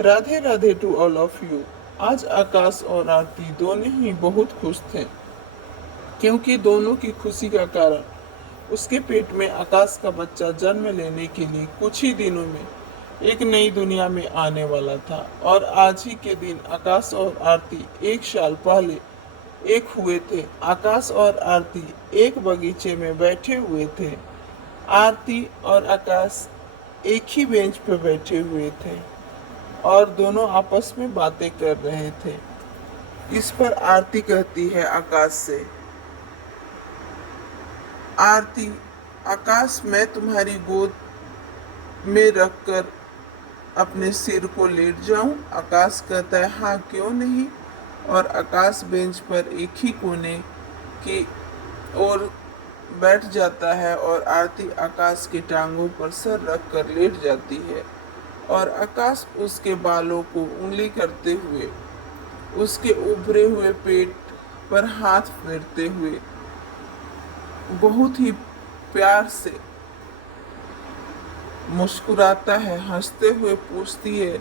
Radhe Radhe to all of you. आज आकाश और आरती दोनों ही बहुत खुश थे, क्योंकि दोनों की खुशी का कारण उसके पेट में आकाश का बच्चा जन्म लेने के लिए कुछ ही दिनों में एक नई दुनिया में आने वाला था। और आज ही के दिन आकाश और आरती 1 साल पहले एक हुए थे। आकाश और आरती एक बगीचे में बैठे हुए थे। आरती और आकाश एक ही बेंच पर बैठे हुए थे और दोनों आपस में बातें कर रहे थे। इस पर आरती कहती है आकाश से, आरती, आकाश, मैं तुम्हारी गोद में रखकर अपने सिर को लेट जाऊं? आकाश कहता है, हाँ क्यों नहीं। और आकाश बेंच पर एक ही कोने की ओर बैठ जाता है और आरती आकाश की टांगों पर सर रख कर लेट जाती है और आकाश उसके बालों को उंगली करते हुए उसके उभरे हुए पेट पर हाथ फेरते हुए बहुत ही प्यार से मुस्कुराता है। हंसते हुए पूछती है,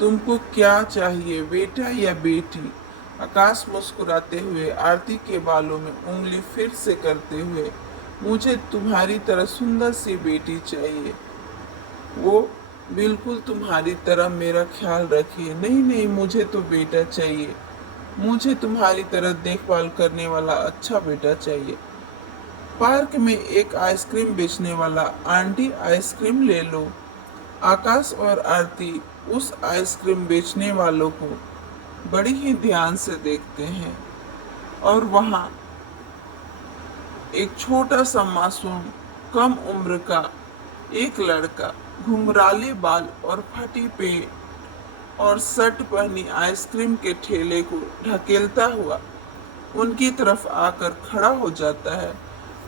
तुमको क्या चाहिए, बेटा या बेटी? आकाश मुस्कुराते हुए आरती के बालों में उंगली फिर से करते हुए, मुझे तुम्हारी तरह सुंदर सी बेटी चाहिए, वो बिल्कुल तुम्हारी तरह मेरा ख्याल रखे। नहीं नहीं, मुझे तो बेटा चाहिए, मुझे तुम्हारी तरह देखभाल करने वाला अच्छा बेटा चाहिए। पार्क में एक आइसक्रीम बेचने वाला, आंटी आइसक्रीम ले लो। आकाश और आरती उस आइसक्रीम बेचने वालों को बड़ी ही ध्यान से देखते हैं और वहाँ एक छोटा सा मासूम कम उम्र का एक लड़का घुंघराले बाल और फटी पेट और शर्ट पहनी आइसक्रीम के ठेले को ढकेलता हुआ उनकी तरफ आकर खड़ा हो जाता है।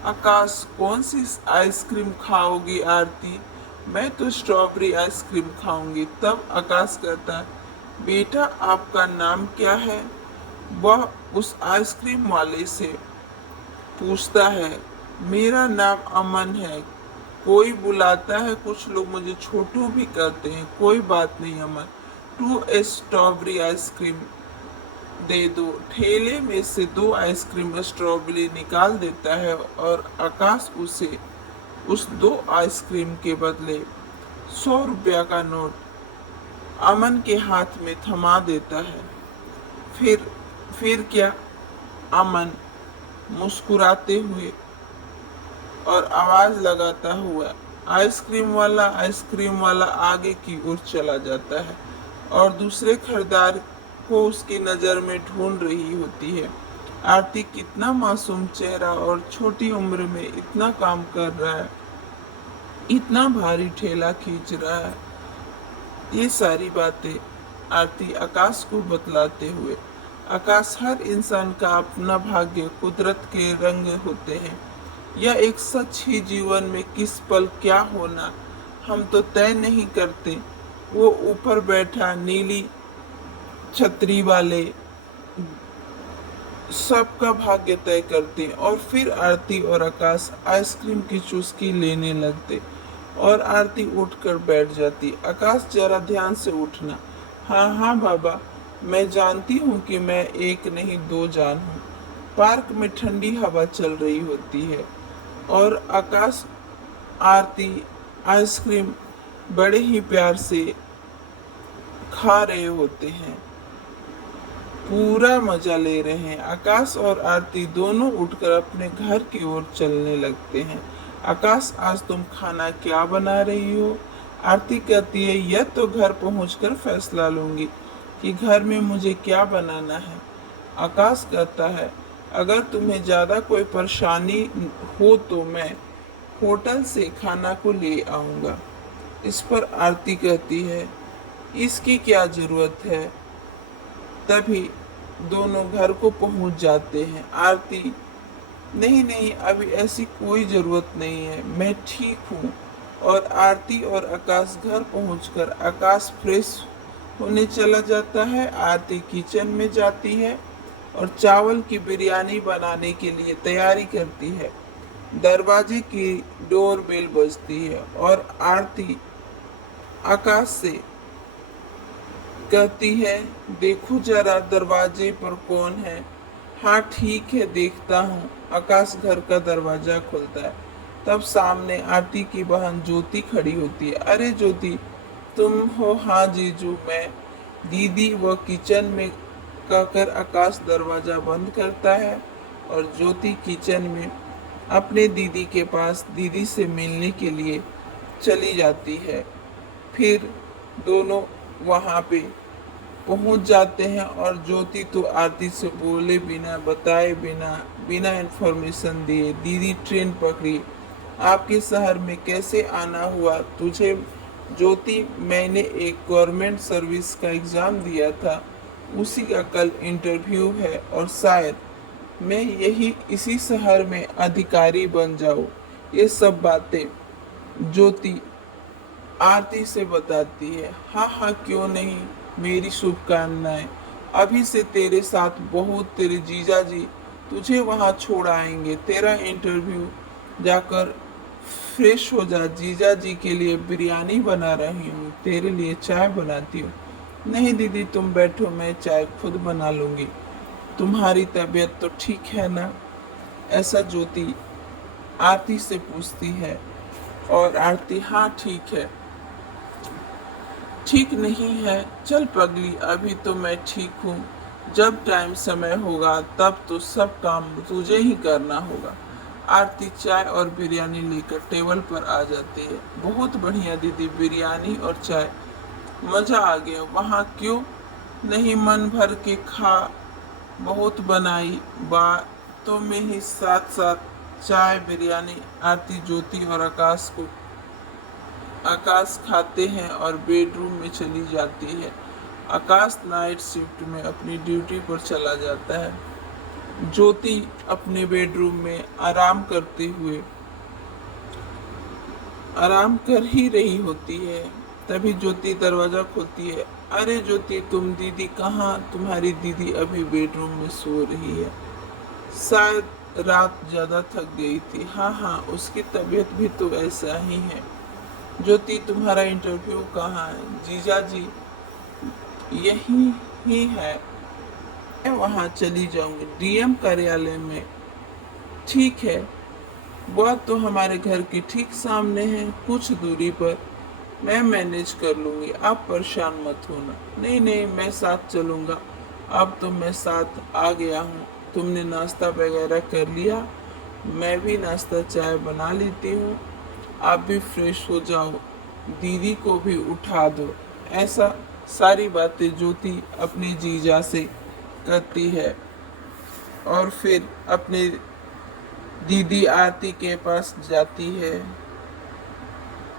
आकाश, कौन सी आइसक्रीम खाओगी आरती? मैं तो स्ट्रॉबेरी आइसक्रीम खाऊंगी। तब आकाश कहता है, बेटा आपका नाम क्या है? वह उस आइसक्रीम वाले से पूछता है, मेरा नाम अमन है, कोई बुलाता है, कुछ लोग मुझे छोटू भी कहते हैं। कोई बात नहीं अमन, 2 स्ट्रॉबेरी आइसक्रीम दे दो। ठेले में से 2 आइसक्रीम स्ट्रॉबेरी निकाल देता है और आकाश उसे उस 2 आइसक्रीम के बदले 100 रुपया का नोट अमन के हाथ में थमा देता है। फिर क्या? अमन मुस्कुराते हुए और आवाज लगाता हुआ आइसक्रीम वाला आगे की ओर चला जाता है और दूसरे खरीदार को उसकी नजर में ढूंढ रही होती है। आरती, कितना मासूम चेहरा और छोटी उम्र में इतना काम कर रहा है, इतना भारी ठेला खींच रहा है। ये सारी बातें आरती आकाश को बतलाते हुए, आकाश, हर इंसान का अपना भाग्य कुदरत के रंग होते हैं। यह एक सच ही, जीवन में किस पल क्या होना हम तो तय नहीं करते। वो ऊपर बैठा नीली छतरी वाले सबका भाग्य तय करते और फिर आरती और आकाश आइसक्रीम की चुस्की लेने लगते और आरती उठकर बैठ जाती। आकाश, जरा ध्यान से उठना। हाँ हाँ बाबा, मैं जानती हूँ कि मैं एक नहीं 2 जान हूँ। पार्क में ठंडी हवा चल रही होती है और आकाश आरती आइसक्रीम बड़े ही प्यार से खा रहे होते हैं, पूरा मजा ले रहे हैं। आकाश और आरती दोनों उठकर अपने घर की ओर चलने लगते हैं। आकाश, आज तुम खाना क्या बना रही हो? आरती कहती है, यह तो घर पहुंचकर फैसला लूंगी कि घर में मुझे क्या बनाना है। आकाश कहता है, अगर तुम्हें ज्यादा कोई परेशानी हो तो मैं होटल से खाना को ले आऊंगा। इस पर आरती कहती है, इसकी क्या जरूरत है। तभी दोनों घर को पहुंच जाते हैं। आरती, नहीं नहीं, अभी ऐसी कोई जरूरत नहीं है, मैं ठीक हूँ। और आरती और आकाश घर पहुंचकर आकाश फ्रेश होने चला जाता है। आरती किचन में जाती है और चावल की बिरयानी बनाने के लिए तैयारी करती है। दरवाजे की डोर बेल बजती है और आरती आकाश से कहती है, देखो जरा दरवाजे पर कौन है। हाँ ठीक है देखता हूँ। आकाश घर का दरवाजा खोलता है। तब सामने आरती की बहन ज्योति खड़ी होती है। अरे ज्योति, तुम हो? हाँ जीजू मैं। दीदी वो किचन में कहकर आकाश दरवाजा बंद करता है और ज्योति किचन में अपने दीदी के पास दीदी से मिलने के लिए चली जाती है। फिर दोनों वहाँ पे पहुंच जाते हैं और ज्योति तो आरती से बोले बिना बताए बिना इन्फॉर्मेशन दिए दीदी ट्रेन पकड़ी। आपके शहर में कैसे आना हुआ तुझे? ज्योति, मैंने एक गवर्नमेंट सर्विस का एग्ज़ाम दिया था, उसी का कल इंटरव्यू है और शायद मैं इसी शहर में अधिकारी बन जाऊँ। ये सब बातें ज्योति आरती से बताती है। हाँ हाँ क्यों नहीं, मेरी शुभकामनाएं। अभी से तेरे साथ बहुत तेरे जीजा जी तुझे वहाँ छोड़ आएंगे। तेरा इंटरव्यू जाकर फ्रेश हो जा। जीजा जी के लिए बिरयानी बना रही हूँ, तेरे लिए चाय बनाती हूँ। नहीं दीदी तुम बैठो, मैं चाय खुद बना लूँगी। तुम्हारी तबीयत तो ठीक है ना? ऐसा ज्योति आरती से पूछती है और आरती हाँ ठीक है। ठीक नहीं है? चल पगली, अभी तो मैं ठीक हूँ। जब टाइम समय होगा तब तो सब काम तुझे ही करना होगा। आरती चाय और बिरयानी लेकर टेबल पर आ जाती है। बहुत बढ़िया दीदी, बिरयानी और चाय, मज़ा आ गया। वहाँ क्यों नहीं मन भर के खा, बहुत बनाई बातों में ही साथ साथ चाय बिरयानी। आरती ज्योति और आकाश खाते हैं और बेडरूम में चली जाती है। आकाश नाइट शिफ्ट में अपनी ड्यूटी पर चला जाता है। ज्योति अपने बेडरूम में आराम कर ही रही होती है। तभी ज्योति दरवाजा खोलती है। अरे ज्योति, तुम दीदी कहाँ? तुम्हारी दीदी अभी बेडरूम में सो रही है, शायद रात ज्यादा थक गई थी। हाँ हाँ, उसकी तबीयत भी तो ऐसा ही है। ज्योति, तुम्हारा इंटरव्यू कहाँ है? जीजा जी यही ही है, मैं वहाँ चली जाऊंगी, डीएम कार्यालय में। ठीक है, वह तो हमारे घर के ठीक सामने है, कुछ दूरी पर। मैं मैनेज कर लूंगी, आप परेशान मत होना। नहीं नहीं, मैं साथ चलूंगा। अब तो मैं साथ आ गया हूँ। तुमने नाश्ता वगैरह कर लिया? मैं भी नाश्ता चाय बना लेती हूँ। आप भी फ्रेश हो जाओ, दीदी को भी उठा दो। ऐसा सारी बातें ज्योति अपने जीजा से करती है और फिर अपने दीदी आरती के पास जाती है।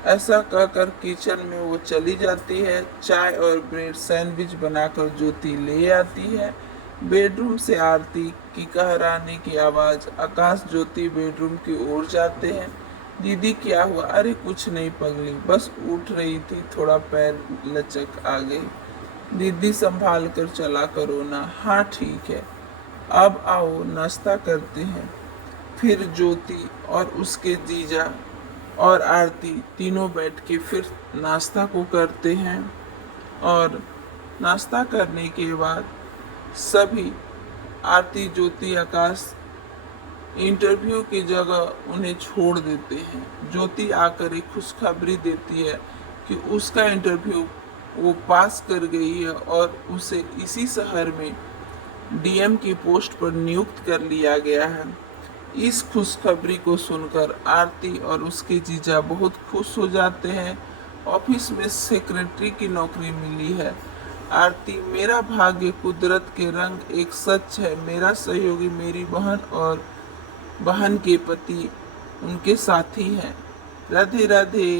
ऐसा कहकर किचन में वो चली जाती है। चाय और ब्रेड सैंडविच बनाकर ज्योति ले आती है। बेडरूम से आरती की कहराने की आवाज़। आकाश ज्योति बेडरूम की ओर जाते हैं। दीदी क्या हुआ? अरे कुछ नहीं पगली, बस उठ रही थी, थोड़ा पैर लचक आ गई। दीदी संभाल कर चला करो ना। हाँ ठीक है, अब आओ नाश्ता करते हैं। फिर ज्योति और उसके जीजा और आरती तीनों बैठ के फिर नाश्ता को करते हैं और नाश्ता करने के बाद सभी आरती ज्योति आकाश इंटरव्यू की जगह उन्हें छोड़ देते हैं। ज्योति आकर एक खुशखबरी देती है कि उसका इंटरव्यू वो पास कर गई है और उसे इसी शहर में डीएम की पोस्ट पर नियुक्त कर लिया गया है। इस खुशखबरी को सुनकर आरती और उसके जीजा बहुत खुश हो जाते हैं। ऑफिस में सेक्रेटरी की नौकरी मिली है। आरती, मेरा भाग्य कुदरत के रंग एक सच है। मेरा सहयोगी मेरी बहन और बहन के पति उनके साथी हैं। राधे राधे।